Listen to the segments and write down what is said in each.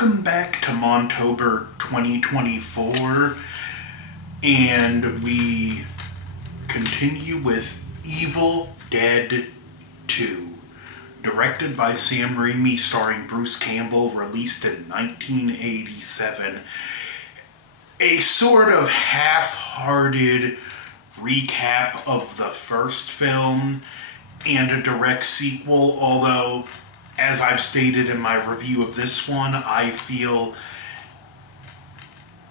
Welcome back to Montober 2024, and we continue with Evil Dead 2, directed by Sam Remy, starring Bruce Campbell, released in 1987. A sort of half-hearted recap of the first film and a direct sequel, although, as I've stated in my review of this one, I feel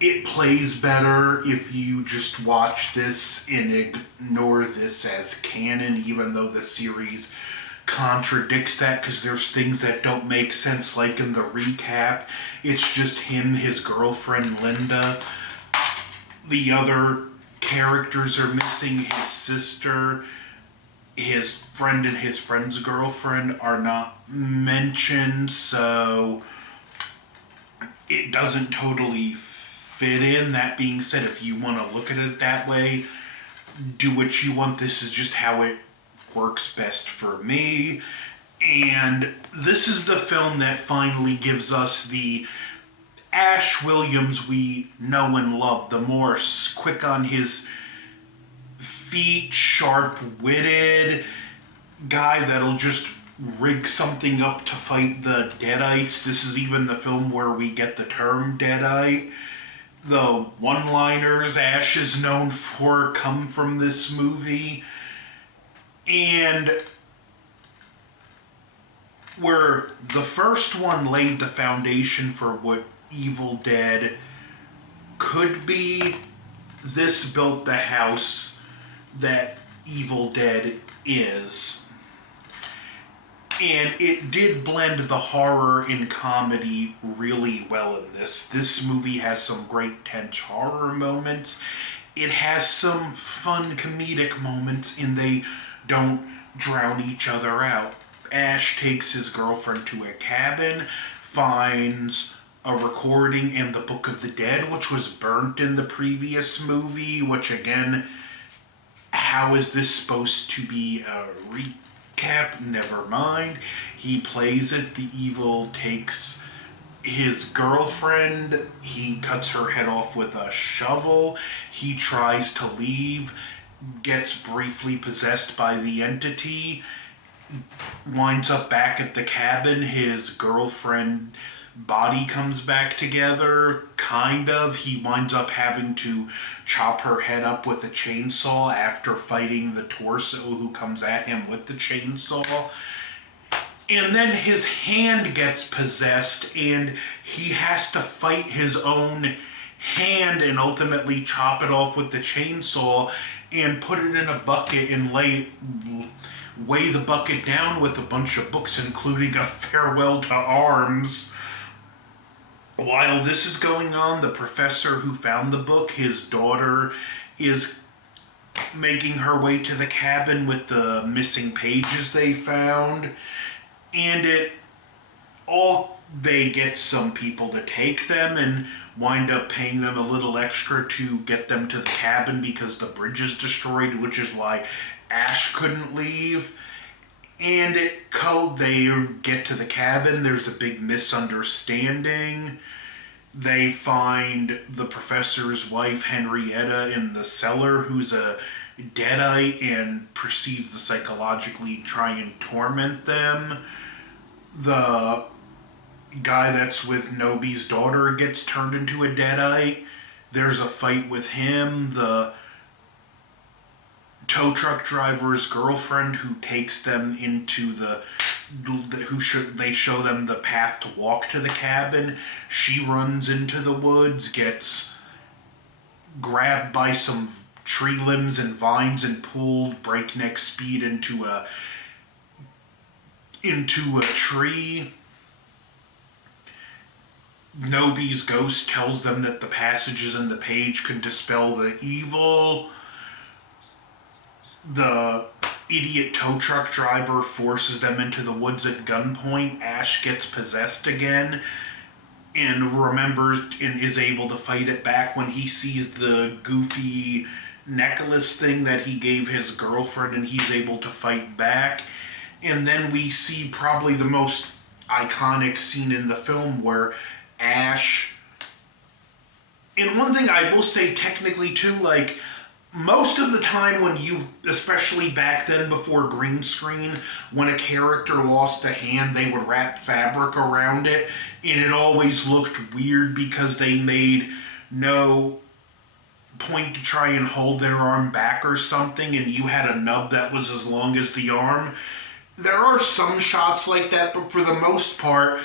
it plays better if you just watch this and ignore this as canon, even though the series contradicts that, because there's things that don't make sense, like in the recap, it's just him, his girlfriend Linda. The other characters are missing. His sister, his friend, and his friend's girlfriend are not mentioned, so it doesn't totally fit in. That being said, if you want to look at it that way, do what you want. This is just how it works best for me. And this is the film that finally gives us the AshWilliams we know and love, the more quick on his feet, sharp-witted guy that'll just rig something up to fight the Deadites. This is even the film where we get the term Deadite. The one-liners Ash is known for come from this movie. And where the first one laid the foundation for what Evil Dead could be, this built the house that Evil Dead is. And it did blend the horror and comedy really well in this. This movie has some great tense horror moments. It has some fun comedic moments, and they don't drown each other out. Ash takes his girlfriend to a cabin, finds a recording in the Book of the Dead, which was burnt in the previous movie, which again, how is this supposed to be a recap? Never mind. He plays it. The evil takes his girlfriend. He cuts her head off with a shovel. He tries to leave, gets briefly possessed by the entity, winds up back at the cabin. His girlfriend body comes back together, kind of. He winds up having to chop her head up with a chainsaw after fighting the torso who comes at him with the chainsaw. And then his hand gets possessed, and he has to fight his own hand and ultimately chop it off with the chainsaw and put it in a bucket and weigh the bucket down with a bunch of books, including a Farewell to Arms. While this is going on, the professor who found the book, his daughter, is making her way to the cabin with the missing pages they found. And they get some people to take them and wind up paying them a little extra to get them to the cabin because the bridge is destroyed, which is why Ash couldn't leave. And they get to the cabin. There's a big misunderstanding. They find the professor's wife, Henrietta, in the cellar, who's a Deadite, and proceeds to psychologically try and torment them. The guy that's with Nobi's daughter gets turned into a Deadite. There's a fight with him. The tow truck driver's girlfriend, who takes them into they show them the path to walk to the cabin. She runs into the woods, gets grabbed by some tree limbs and vines and pulled breakneck speed into a tree. Nobi's ghost tells them that the passages in the page can dispel the evil. The idiot tow truck driver forces them into the woods at gunpoint. Ash gets possessed again and remembers and is able to fight it back when he sees the goofy necklace thing that he gave his girlfriend, and he's able to fight back. And then we see probably the most iconic scene in the film where Ash. And one thing I will say technically too, like, most of the time when you, especially back then before green screen, when a character lost a hand, they would wrap fabric around it, and it always looked weird because they made no point to try and hold their arm back or something, and you had a nub that was as long as the arm. There are some shots like that, but for the most part,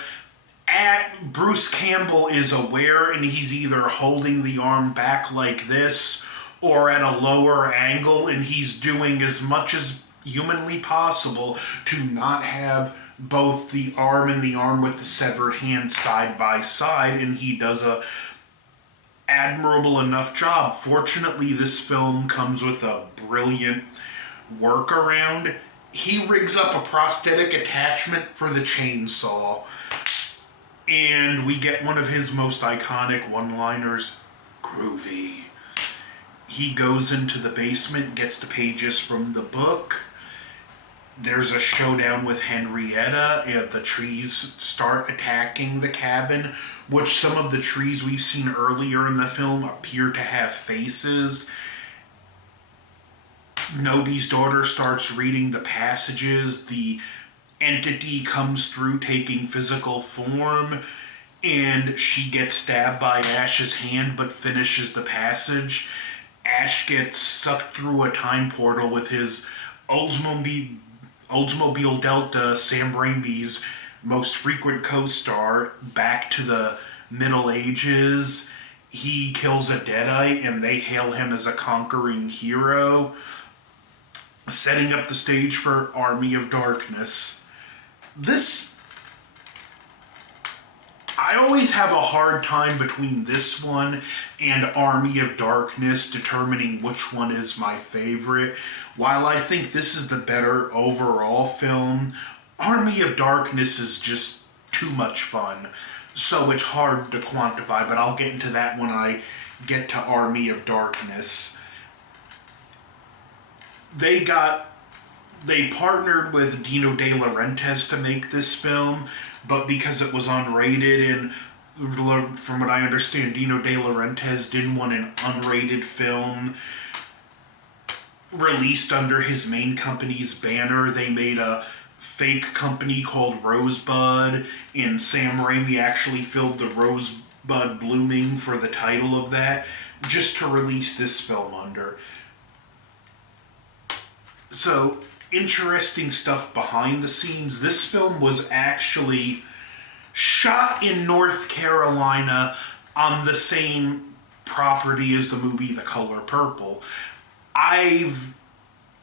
Bruce Campbell is aware, and he's either holding the arm back like this or at a lower angle, and he's doing as much as humanly possible to not have both the arm and the arm with the severed hand side by side, and he does a admirable enough job. Fortunately, this film comes with a brilliant workaround. He rigs up a prosthetic attachment for the chainsaw, and we get one of his most iconic one-liners, groovy. He goes into the basement, gets the pages from the book. There's a showdown with Henrietta, and the trees start attacking the cabin, which some of the trees we've seen earlier in the film appear to have faces. Nobi's daughter starts reading the passages. The entity comes through taking physical form, and she gets stabbed by Ash's hand but finishes the passage. Ash gets sucked through a time portal with his Oldsmobile Delta, Sam Remy's most frequent co-star, back to the Middle Ages. He kills a Deadite, and they hail him as a conquering hero, setting up the stage for Army of Darkness. I always have a hard time between this one and Army of Darkness determining which one is my favorite. While I think this is the better overall film, Army of Darkness is just too much fun. So it's hard to quantify, but I'll get into that when I get to Army of Darkness. They partnered with Dino De Laurentiis to make this film, but because it was unrated, and from what I understand, Dino De Laurentiis didn't want an unrated film released under his main company's banner. They made a fake company called Rosebud, and Sam Remy actually filled the Rosebud blooming for the title of that, just to release this film under. So, interesting stuff behind the scenes. This film was actually shot in North Carolina on the same property as the movie The Color Purple. I've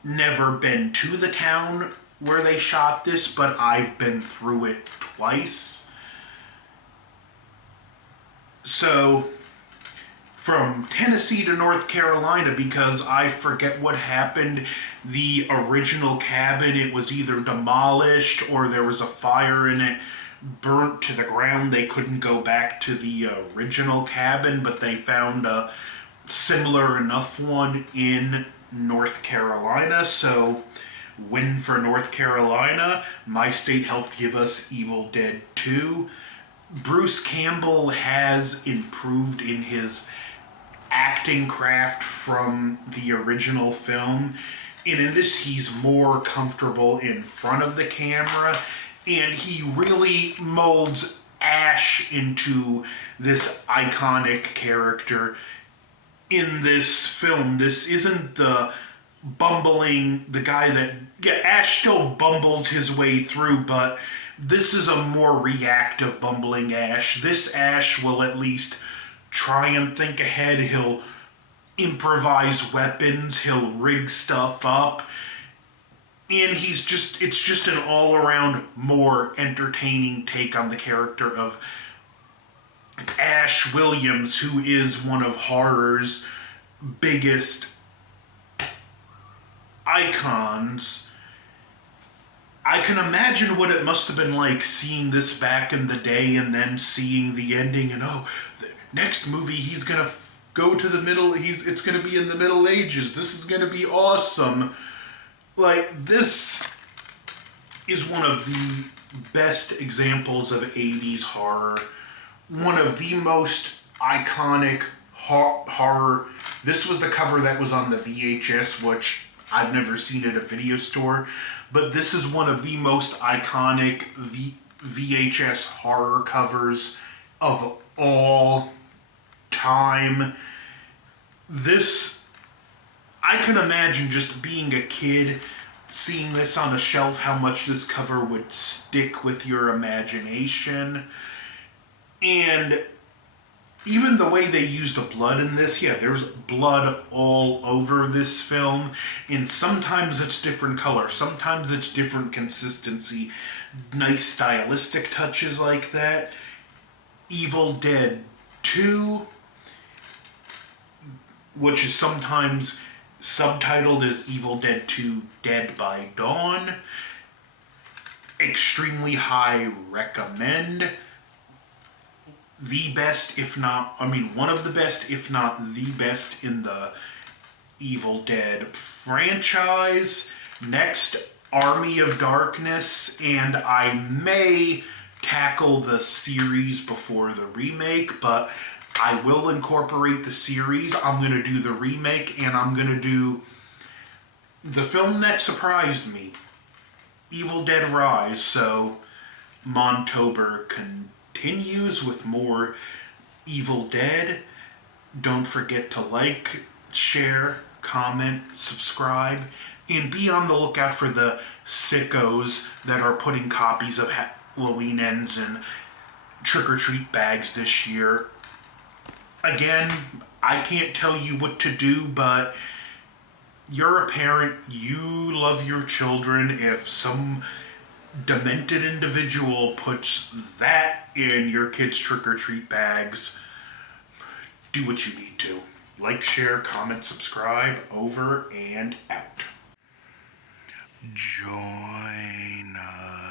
never been to the town where they shot this, but I've been through it twice. So, from Tennessee to North Carolina, because I forget what happened. The original cabin, it was either demolished or there was a fire in it, burnt to the ground. They couldn't go back to the original cabin, but they found a similar enough one in North Carolina. So, win for North Carolina. My state helped give us Evil Dead 2. Bruce Campbell has improved in his acting craft from the original film. And in this, he's more comfortable in front of the camera, and he really molds Ash into this iconic character in this film. This isn't the guy that, Ash still bumbles his way through, but this is a more reactive bumbling Ash. This Ash will at least try and think ahead. He'll improvise weapons, he'll rig stuff up, and it's just an all-around more entertaining take on the character of AshWilliams, who is one of horror's biggest icons. I can imagine what it must have been like seeing this back in the day and then seeing the ending, and the next movie he's gonna go to the middle, it's gonna be in the Middle Ages, this is gonna be awesome. Like, this is one of the best examples of 80s horror one of the most iconic horror. This was the cover that was on the VHS, which I've never seen at a video store, but this is one of the most iconic VHS horror covers of all time. This, I can imagine just being a kid, seeing this on a shelf, how much this cover would stick with your imagination. And even the way they used the blood in this, yeah, there's blood all over this film, and sometimes it's different color, sometimes it's different consistency, nice stylistic touches like that. Evil Dead 2, which is sometimes subtitled as Evil Dead 2 Dead by Dawn, extremely high recommend. The best, if not, one of the best, if not the best in the Evil Dead franchise. Next, Army of Darkness, and I may tackle the series before the remake, but I will incorporate the series. I'm going to do the remake, and I'm going to do the film that surprised me, Evil Dead Rise. So, MONTOBER continues with more Evil Dead. Don't forget to like, share, comment, subscribe, and be on the lookout for the sickos that are putting copies of Halloween Ends in trick-or-treat bags this year. Again, I can't tell you what to do, but you're a parent, you love your children. If some demented individual puts that in your kids' trick-or-treat bags, do what you need to. Like, share, comment, subscribe. Over and out. Join us.